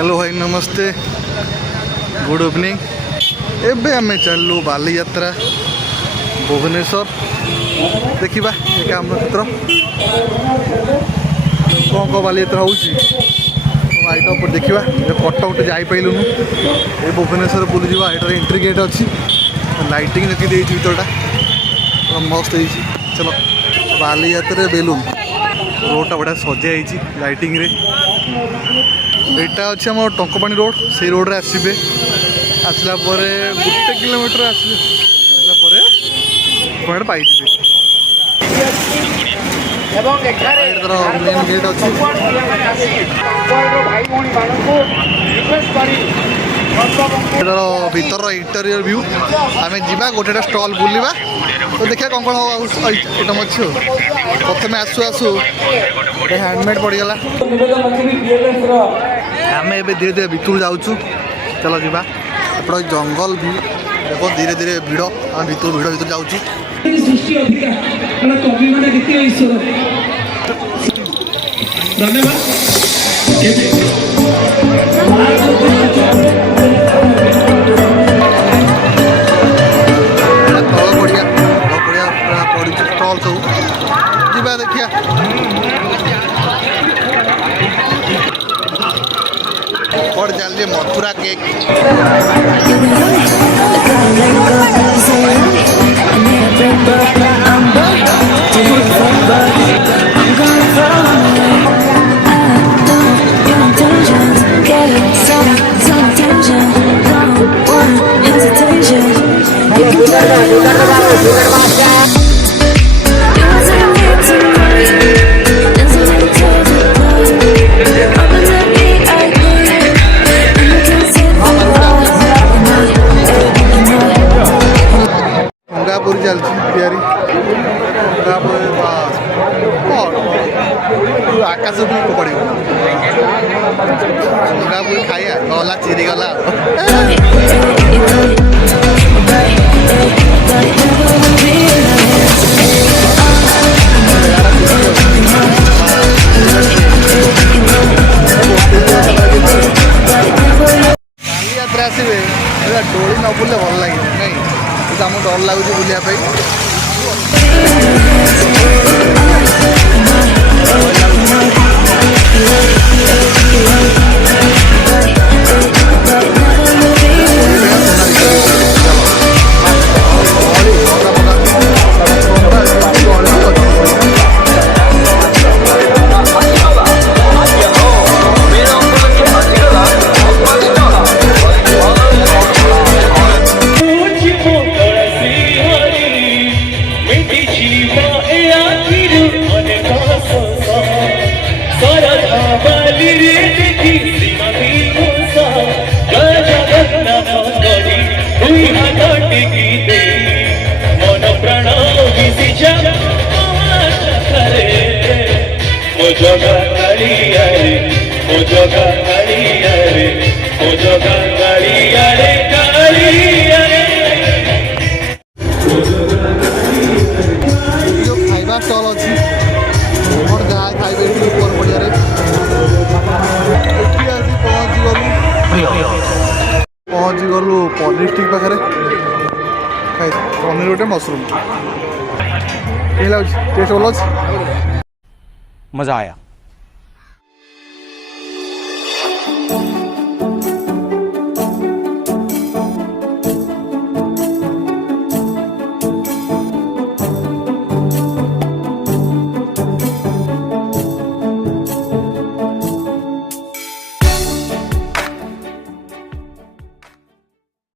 Hello भाई नमस्ते good evening. एबे आम चलू बाली यात्रा भुवनेश्वर देखा काम क्षेत्र कौन कौन बाली यात्रा होटा पर देखा कटक जापलुन ये भुवनेश्वर बुली जा ये एंट्री गेट अच्छी लाइटिंग देखी भीतरटा मस्त है। चलो बाली यात्रा बेलून रोडटा बढ़िया सजाई लाइटिंग रे एटा अच्छे आम टंकपाणी रोड से रोड रे आसबे आसला गोटे किलोमीटर आसला कौन पाई मेन गेट अच्छे भीतर इंटेरियर व्यू आम जा गोटे स्टल बुलवा तो देखा कौन कौन आइटम अच्छे प्रथम आसु आसु हैंडमेड पड़गला आम ए धीरे धीरे भितर जाऊँ। चलो जीवा एपट जंगल भी देखो धीरे धीरे भिड़ आम भितर जाऊँ। जीवा देखिया और चलिए मथुरा केक तैयारी आकाश पड़े खाया गला चिरी गला बाली यात्रा आसवे डोली न बुले भल लगे नहीं आम डर लगुच बुलापी खाइबा स्टल अच्छी जहाँ खाइबे पड़िया पहुँची गलु पनीर स्टिक पाखे पनीर गोटे मशरूम टेस्ट भल अच्छे मजा आया।